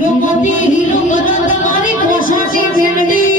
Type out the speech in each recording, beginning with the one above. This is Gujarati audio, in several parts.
મોતી હીરો કરો તમારી કોસાટી બેનડી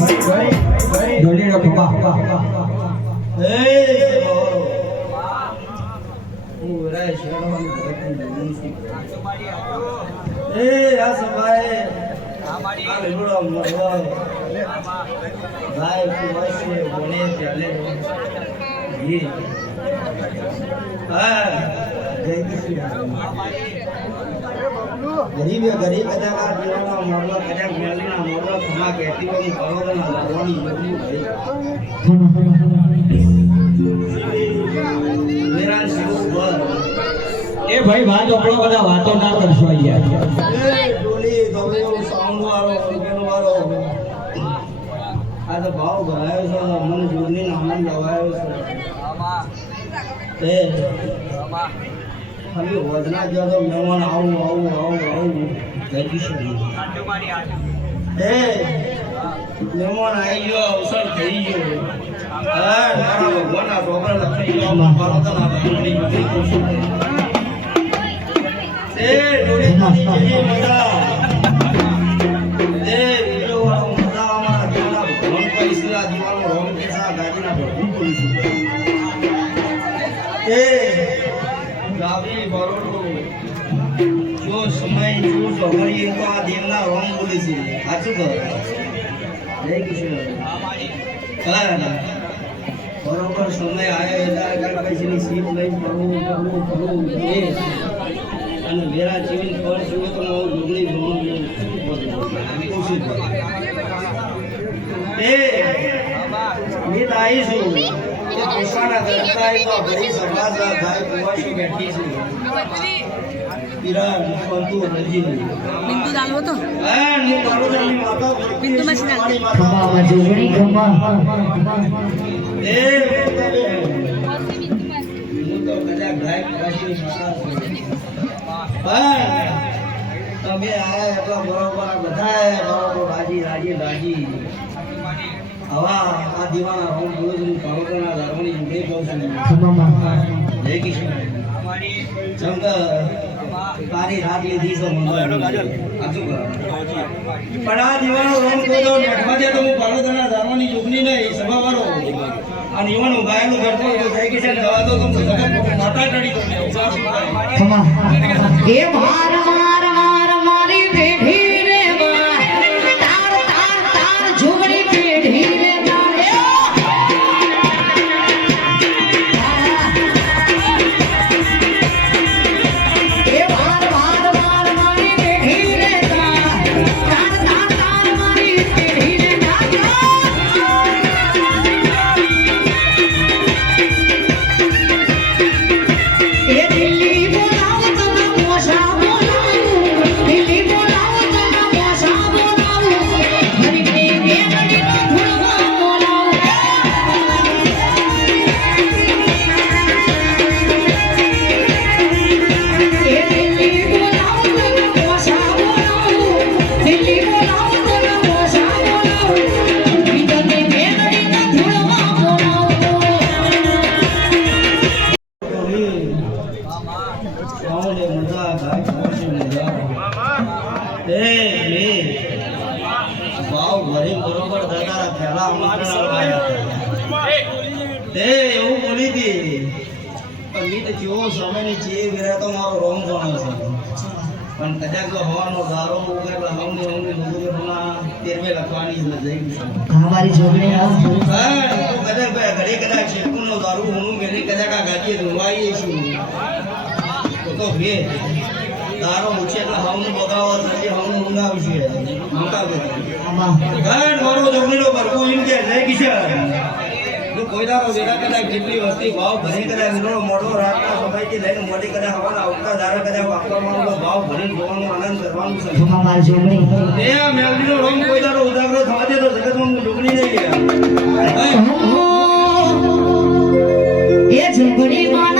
ભાઈ ભાઈ ભાઈ દોડી રો ખંભા ગરીબ ગરીબ કદાચ પીવાનો મોરલો કદાચ મેલીના મોરલો ખમા લાવવાની યોગની મેરા એ ભાઈ વાત આપણો બધા વાતો ના કરશો અહીંયા. એ ડોલી સાઉન્ડ વાળો ઓર્ગન વાળો. આ તો ભાવ ભરાયો છે મન જોડની નામન લવાયો છે. એ. ખાલી વધના જતો મહેમાન આવું આવું આવું આવું જગી શકે એ મહેમાન આવી ગયો અવસર થઈ ગયો. મારા ભગવાનના છોકરા લખાઈ ગયો મારો તો ના બધી કોશિશ એ જેવી મજા એ વિડિયો મજા અમારા દેવના ભગવાન કરી દીવાનો રોમ કેસા પોલીસ એ તો આ દેવના રોમ બોલે છે. સાચું કહો. જય કૃષ્ણ બરોબર, સમય આવ્યો એટલે અને વેરા જીવન ફળ જીવો તો હું ડુંગળી ભણું. છું. એ દરતા તો સમાજ થાય બેઠી છું. પિરા પંતુ નજી બિંદુ ડાલવો તો? હા માતા બિંદુ માં જોગણી એ તમે આયા એટલા બરોબર બધા બરોબર રાજી રાજી રાજી. હવા આ દીવાના રોમ છું ખંભામાં જય કિશન. ચમક તારી રાત લીધી. પણ આ દીવાનો રોમ તો તો હું કાળોતરના ધર્મની જુગની નહીં સભા વાળો અને ઈવન કરતો તો જય કિશન દવા તો તું માતા ચડી તો એ માર જો હવાનો દારો ઉગે હમને હમને બધું હમણાં તેરવે લખવાની છે જઈ અમારી જોડણી આવ પણ કદાચ ભાઈ ઘરે કદાચ શેકુનો દારૂ હું કદાચ આ ગાડીએ ધોવાઈએ છું તો તો ભે તારો ઉછે એટલે હમને બગાવો છે હમને ઊંઘ આવશે મોટા ભાઈ. આમાં. ઘર મારો જમીનો ભરપૂર એમ કે જય કિશન જો કોઈ દાડો વેરા કદાચ જેટલી વસ્તી ભાવ ભરી કદાચ વિરોડો મોડો રાતના સમયથી લઈને મોડી કદાચ હવાના આવતા દાડે કદાચ વાપરવાનો ભાવ ભરી જોવાનો આનંદ કરવાનું છે. અમારી જોગણી એ મેલડીનો રંગ કોઈ દાડો ઉજાગરો થવા દે તો જગતમાં જોગણી નહીં ગયા. એ જોગણી માના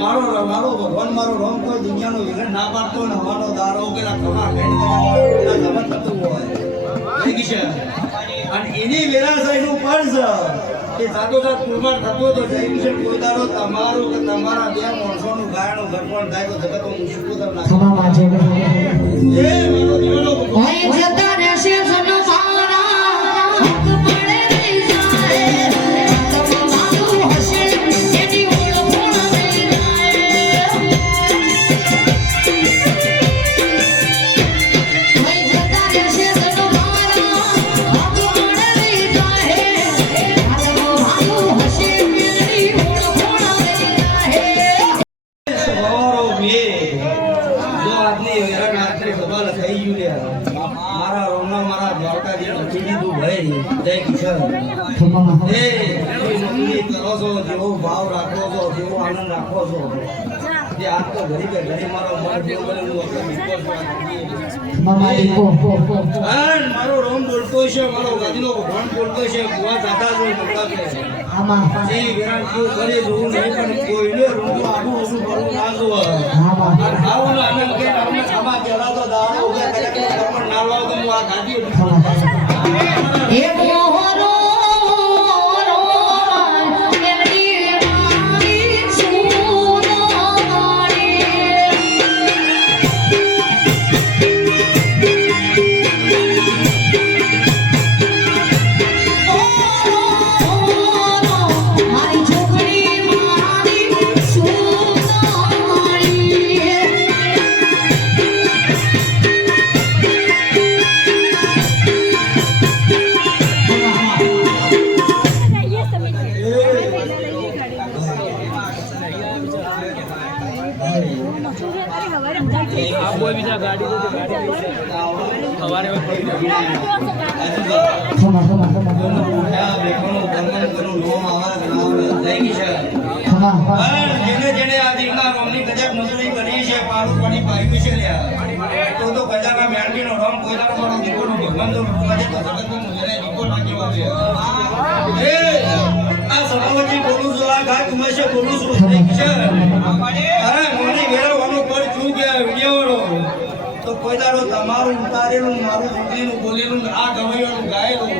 મારો મારો ભગવાન મારો રોમ કોઈ દુનિયાનો વિઘન ના પાડતો ને હવાનો દારો પેલા કમા ખેડ કદાચ જમત થતું હોય. જય કિશન અને એની વેરાસાઈનું પણ છે એ સાતો સાત કુરબાન થતો તો જય કિશન કોઈ દારો તમારું કે તમારા બે માણસોનું ગાયનું ગરબણ થાય તો જગત હું શું તમને એ મારો દીવાનો મારો રોમ બોલતો છે મારો ગાદીનો ભગવાન બોલતો છે બુવા દાદા જો મોટા છે આનંદ કે આપણે ના લાવો તો હું આ ગાદી એ જેને જેને તો તમારું ઉતારેલું મારું ચૂંટણીનું બોલેલું આ ગવાયેલું ગાયેલું.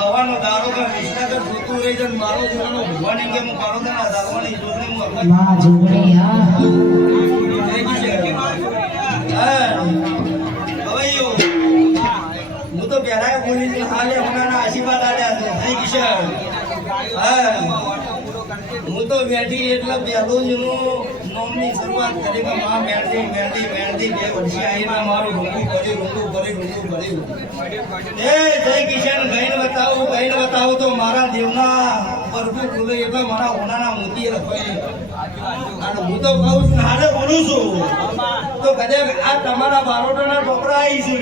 હવાનો દારો કે વિશ્વાસ જોતું રહી જન મારો જીવનનો ભવાની કે હું તો ના દારવાની ચૂંટણી હું માં જોગણી હા હું. તો પહેલા બોલી છું હાલે હમણાંના આશીર્વાદ આલ્યા છે. થઈ કિશન. હા. હું તો બેઠી એટલે પહેલું જ એનું નોમની શરૂઆત કરીમાં માં મેળવી મેળવી મેળવી બે વર્ષે મારું રૂંગું ભરી રૂંગું ભરી રૂંગું ભરી એ જય કિશન ગઈન બતાવો ગઈન બતાવો તો મારા દેવના પ્રભુ ખુલે એટલે મારા ઓનાના મોતી રખવાય અને હું તો કહું છું, હારે બોલું છું. તો કદાચ આ તમારા બારોટાના ટોપરા આવી છું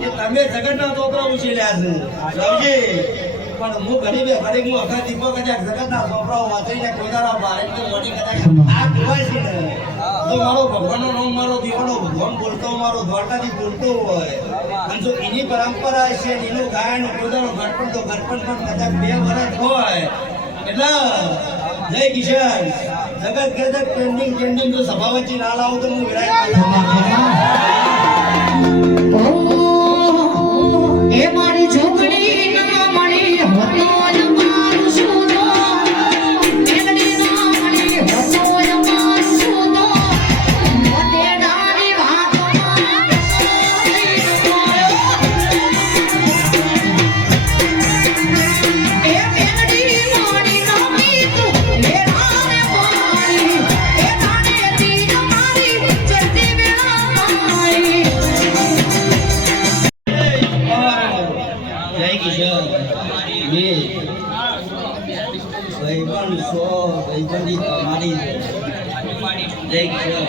કે તમે જગતના ટોપરા ઉછેલ્યા છે. સમજી? પણ હું ઘડી બે ઘડી હું અખા દીપો કદાચ જગતના ટોપરાઓ વાંચીને કોઈદારા ભારત કે મોટી કદાચ આ કહેવાય છે ને. તો મારો ભગવાનનો મારો દીવાનો, ભગવાન મારો, દ્વારકાથી બોલતો હોય. અને જો એની પરંપરા છે એનું ગાયન કોઈદારો ઘટપણ તો ઘટપણ પણ કદાચ બે વર્ષ હોય. એટલે જય કિશન. જગત જગત ટ્રેન્ડિંગ ટ્રેન્ડિંગ જો સભા વચ્ચે ના લાવું તો હું વિરાય જય કિશન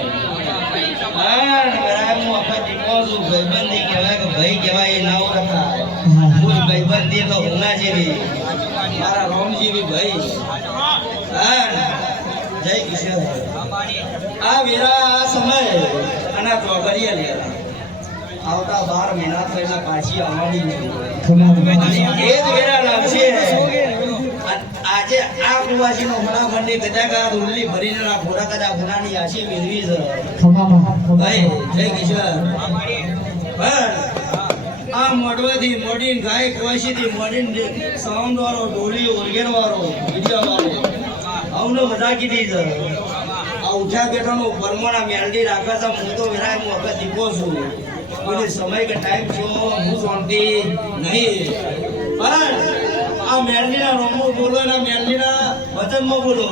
હા બરાબર આપણે દીકરો છું ભાઈબંધી કહેવાય કે ભાઈ કહેવાય એ ના ઓળખાય હું ભાઈબંધી તો હોના જેવી મારા રોમ જેવી ભાઈ જય કિશન આ વેરા આ સમય અને આ ચોગડિયા લેરા આવતા બાર મહિના થયેલા પાછી આવવાની. એ જ વેરા લાગશે આજે આ કુવાસીનો ઘણા બંને કદાકા રૂલી ભરીને આ ઘોડા કદા ગુનાની આશી મેળવી છે. ભાઈ, જય કિશોર પણ આ મોડવાથી મોડીન ગાય કુવાસીથી મોડીન સાઉન્ડ વાળો ઢોલી ઓર્ગેન વાળો વિડિયો વાળો, આવનો બધા કીધી છે. આ ઉઠ્યા બેઠાનો પરમોના મેલડી રાખે છે. હું તો વિરાય હું વખત દીપો છું. કોઈ સમય કે ટાઈમ છો હું શાંતિ નહીં. પણ આ મેલડીના રોમો બોલો ને મેલડીના વચનમાં બોલો.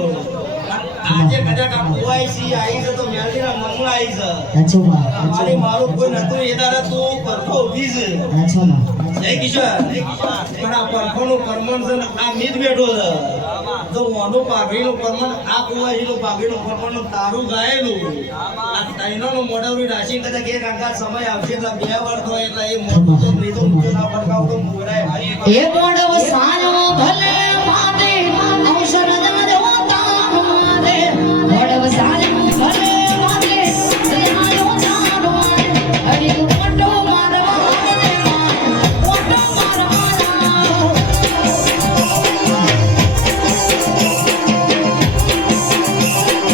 આજે કદાચ આ કુવાઈ સી આવી છે તો મેલડીના મનમાં આવી છે. મારી મારું કોઈ નતું એ દાડે તું પરખો ઊભી છે. જય કિશોર પણ આ પરખોનું કર્મણ છે ને આ મીત બેઠો છે. તો મોનો પાઘડીનું પરમણ આ કુવાજીનું પાઘડીનું પરમણ તારું ગાયેલું. આ તૈનોનો મોઢાવડી રાશિ કદા એક કાકા, સમય આવશે, એટલે બે વાર તો એટલે એ મોઢું તો નહીં તો ઊંચું ના પડકાવ તો મોઢાએ એ મોડવ સાનો ભલે.